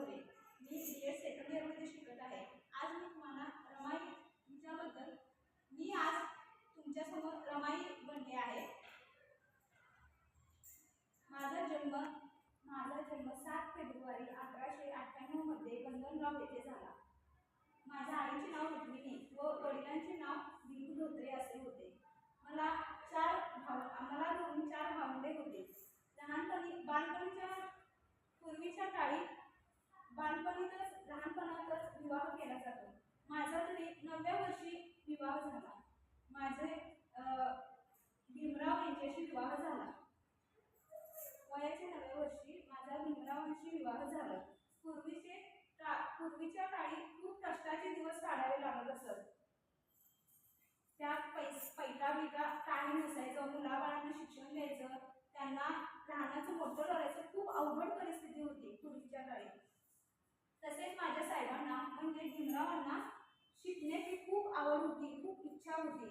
गोरे मी बी S second इयरमध्ये शिकत आहे. आज मी तुम्हाला रमाई हिच्याबद्दल मी आज तुमच्यासमोर रमाई बनले आहे. माझा जन्म माझा जन्म सात फेब्रुवारी अकराशे अठ्ठ्याण्णवमध्ये बंधनगाव येथे झाला. माझ्या आईचे नाव रुक्मिणी व वडिलांचे नाव बिंदू धोत्रे असे होते. मला चार भाव आम्हाला दोन चार भावंडे होते. लहानपणी बालपणीच्या पूर्वीच्या काळी विवाह केला जातो. माझा तरी नवव्या वर्षी विवाह झाला. माझे भीमराव यांच्याशी विवाह झाला. वयाच्या नव्या वर्षी माझा भीमरावांशी विवाह झाला. पूर्वीचे का पूर्वीच्या काळी खूप कष्टाचे दिवस काढावे लागत असत. त्यात पैस पैटा बिका काही नसायचं मुलाबाळांना शिक्षण द्यायचं त्यांना राहण्याचं मोठं करायचं खूप अवघड परिस्थिती होती पूर्वीच्या काळी. तसेच माझ्या साहेबांना म्हणजे भीमरावांना शिकण्याची खूप आवड होती खूप इच्छा होती.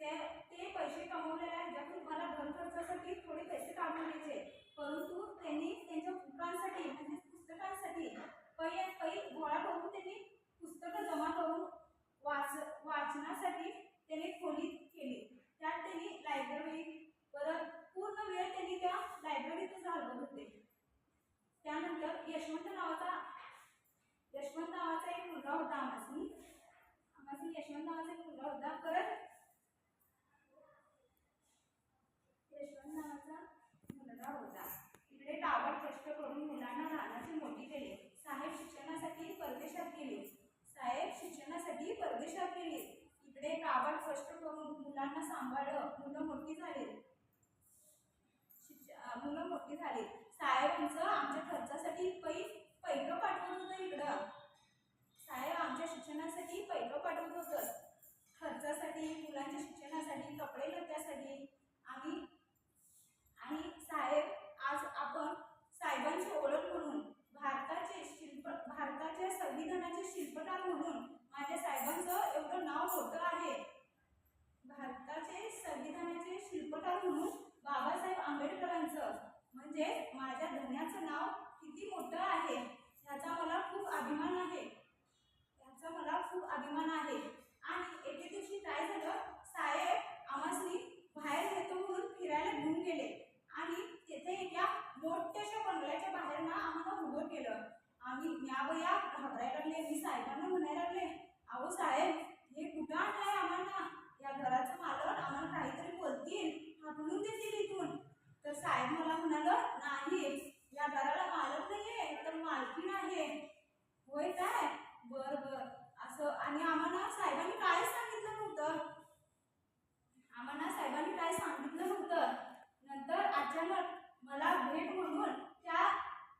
त्या ते पैसे कमवलेल्या ह्याच्यातून मला घर खर्चासाठी थोडे पैसे काढून द्यायचे परंतु त्यांनी त्यांच्या बुकांसाठी म्हणजे पुस्तकांसाठी पै पै गोळा करून त्यांनी पुस्तकं जमा करून वाच वाचनासाठी त्यांनी खोली केली त्यात त्यांनी लायब्ररी परत पूर्ण वेळ त्यांनी त्या लायब्ररीतच घालवत होते त्यानंतर यशवंत नावाचा यशवंत नावाचा एक मुलगा होता आमासनी आमासनी यशवंत नावाचा एक मुलगा होता परत यशवंत नावाचा मुलगा होता इकडे टावर कष्ट करून मुलांना लहानाचे मोठी केले साहेब शिक्षणासाठी परदेशात साहेब शिक्षणासाठी परदेशात गेले इकडे काबाड कष्ट करून मुलांना सांभाळलं मुलं मोठी झाली मुलं मोठी झाली साहेबांचं आमच्या खर्चासाठी पै पैकं पाठवत होतं इकडं. साहेब आमच्या शिक्षणासाठी पैकं पाठवत होतं. खर्चासाठी मुलांच्या शिक्षणासाठी कपडे लत्यासाठी आम्ही आणि साहेब आज आपण साहेबांची ओळख म्हणून भारताचे शिल्प भारताच्या संविधानाचे शिल्पकार म्हणून माझ्या साहेबांचं एवढं नाव मोठं आहे भारताचे संविधानाचे शिल्पकार म्हणून बाबासाहेब आंबेडकरांचं म्हणजे माझ्या धन्याचं नाव किती मोठं आहे याचा मला खूप अभिमान आहे याचा मला खूप अभिमान आहे आणि एके दिवशी काय झालं साहेब आम्हासनी बाहेर येतो म्हणून फिरायला घेऊन गेले आणि तिथे एका मोठ्याशा बंगल्याच्या बाहेर ना आम्हाला उभं केलं आम्ही म्या बया घाबरायला लागले मी साहेबांना म्हणायला लागले अहो साहेब हे कुठं आणलाय आम्हाला? या घराचं मालक आम्हाला काहीतरी बोलतील हाकलून देतील इथून. तर साहेब मला म्हणाल नाही या घराला मालक नाहीये तर मालकीण आहे होय काय बर बर असं आणि आम्हाला साहेबांनी काय सांगितलं नव्हतं आम्हाला साहेबांनी काय सांगितलं नव्हतं नंतर अचानक मला भेट म्हणून त्या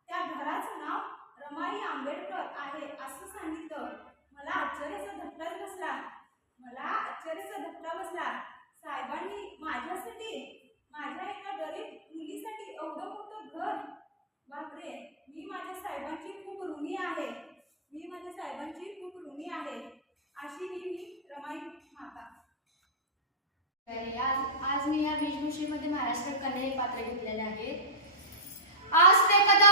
त्या घराचं नाव रमाई आंबेडकर आहे असं सांगितलं मला आश्चर्याचा धक्काच बसला मला आश्चर्याचा धक्का बसला साहेबांनी माझ्यासाठी माझ्या एका गरीब मुलीसाठी एवढं मोठं घर बापरे मी माझ्या साहेबांची खूप ऋणी आहे मी माझ्या साहेबांची खूप ऋणी आहे अशी मी मी रमाई माता आणि आज मी या वेशभूषेमध्ये महाराष्ट्र कन्या हे पात्र घेतलेले आहे. आज ते कदा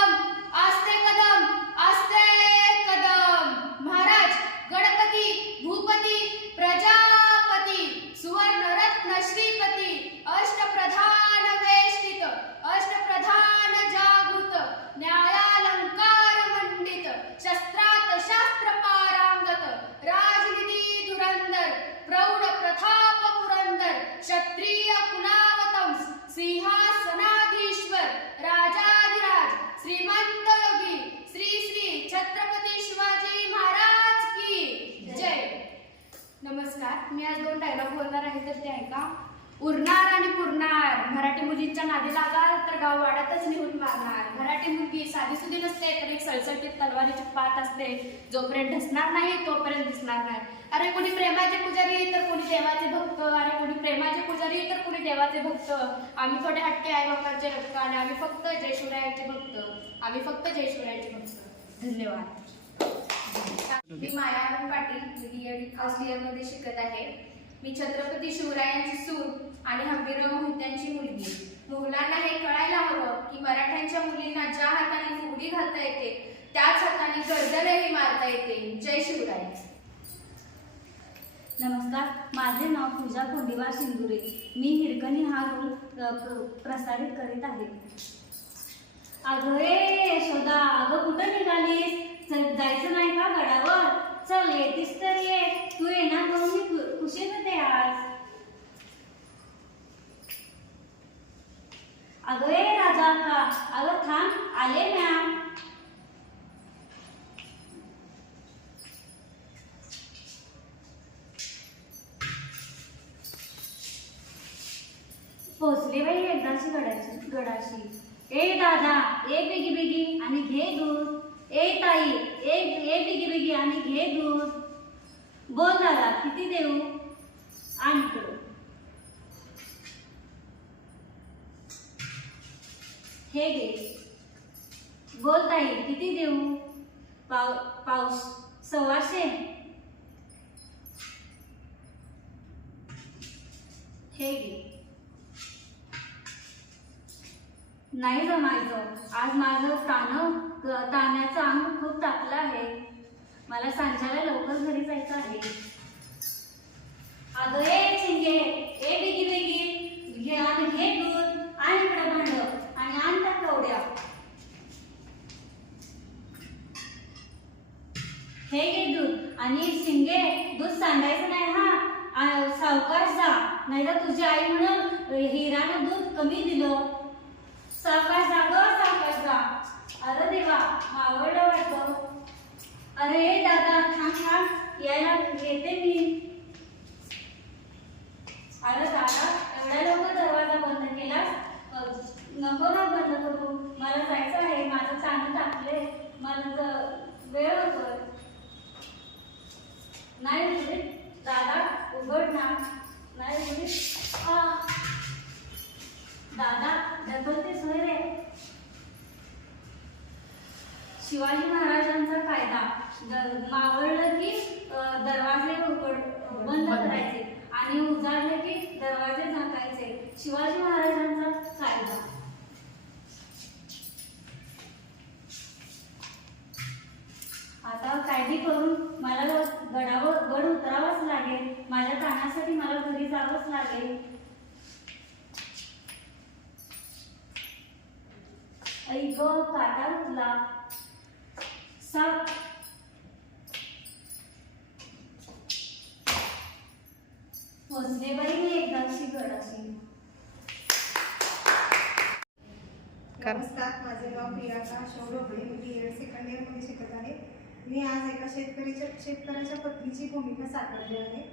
मुलींच्या नादी लागाल तर गाव वाड्यातच निहून मारणार. मराठी मुलगी साधी सुधी नसते तर एक सळसळटीत तलवारीची पात असते. जोपर्यंत ढसणार नाही तोपर्यंत दिसणार नाही. अरे कोणी प्रेमाचे पुजारी तर कोणी देवाचे भक्त. अरे कोणी प्रेमाचे पुजारी तर कोणी देवाचे भक्त. आम्ही थोडे हटके आई बाबाचे रक्त आणि आम्ही फक्त जय भक्त. आम्ही फक्त जय भक्त. धन्यवाद. मी Maya Patil B Ed first इयरमध्ये शिकत आहे. मी छत्रपती शिवरायांची सून आणि हंबीरराव मोहित्यांची मुलगी. मुघलांना हे कळायला हवं की मराठ्यांच्या मुलींना ज्या हाताने फुगडी घालता येते त्याच हाताने गर्दनही मारता येते. जय शिवराय. नमस्कार माझे नाव पूजा कोंडिवार सिंदुरे मी हिरकणी हा रोल प्रसारित करीत आहे. अगं ए यशोदा अगं कुठं निघालीस? चल जायचं नाही का गडावर? चल येतीस तर ये. तू येणार म्हणून मी खु- खुशीत होते आज अगं ए राजा का? अगं थांब आले मॅम पोचले बाई एकदाची गडाची गडाशी. ए दादा ए बिगी बिगी आणि घे दूध. ए ताई ए ए बिगी बिगी आणि घे दूध. बोल दादा किती देऊ? आणि हे घे बोल ताई किती देऊ? पाव पाऊस सव्वाशे. हे घे. नाही जमायचं आज माझं ताण ताण्याचं अंग खूप तापलं आहे. मला सांजाला लवकर घरी जायचं आहे. अगं ए चिंगे. ए बिगी बिगी. घे आणि घे दूध. आणि आण हे घे दूध. आणि शिंगे दूध सांडायचं नाही हा. सावकार सावकाश जा. नाहीतर तुझी आई म्हणून हिरानं दूध कमी दिलं. सावकाश जा ग सावकाश जा. अरे देवा आवडलं वाटतं. अरे दादा थांब थांब. यायला घेते मी. अरे दादा एवढ्या लवकर दरवाजा बंद केलास? नको ना बंद मला जायचं आहे माझं चांगलं टाकले मला वेळ होतोय नाही उघडे दादा उघड ना नाही आ. दादा ढकलतेस होय रे शिवाजी महाराजांचा कायदा. मावळलं की दरवाजे उघड बंद. करायचे. आणि उजाडले की दरवाजे झाकायचे. शिवाजी महाराजांचा कायदा आता कायदी करून मला ग- गडावर गड उतरावंच लागेल माझ्या कानासाठी मला घरी जावंच लागेल ऐक काटा उठला. सात. पोचले बाई मी एकदाची गडाशी नमस्कार माझे नाव प्रियांका शौरभे मी बी एड सेकंड इयरमध्ये शिकत आहे. मी आज एका शेतकरीच्या शेतकऱ्याच्या पत्नीची भूमिका साकारली आहे.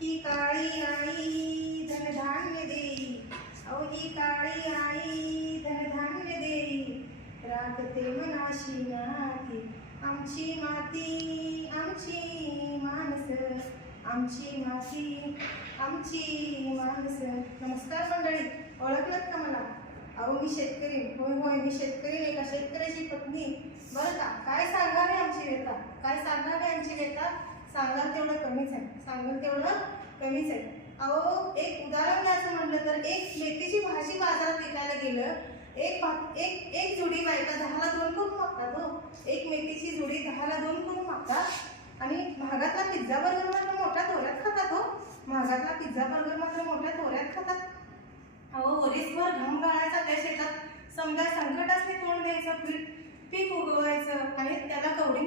ही काळी आई धनधान्य देई अहो ही काळी आई धनधान्य देई राखते मनाशी नाती. आमची माती आमची माणस. आमची माती आमची माणस. नमस्कार मंडळी ओळखलत का मला? अहो मी शेतकरी. होय होय मी शेतकरी. एका शेतकऱ्याची पत्नी. बरं का? काय सांगावे आमची व्यथा काय सांगावे आमची व्यथा सांगाल तेवढं कमीच आहे. सांगाल तेवढं कमीच आहे. अहो एक उदाहरण द्यायचं म्हटलं तर एक मेथीची भाजी बाजारात विकायला गेलं एक एक एक जुडी बायका दहाला दोन करून मागतात हो. एक मेथीची जुडी दहाला दोन करून मागतात. आणि महागातला पिझ्झा बर्गर मात्र मोठ्या थोऱ्यात खातात हो. भागातला पिझ्झा बर्गर मात्र मोठ्या थोऱ्यात खातात. अहो वरीसभर घाम गाळायचा त्या शेतात. समजा संकटासने तोंड द्यायचं पीक उगवायचं आणि त्याला कवडी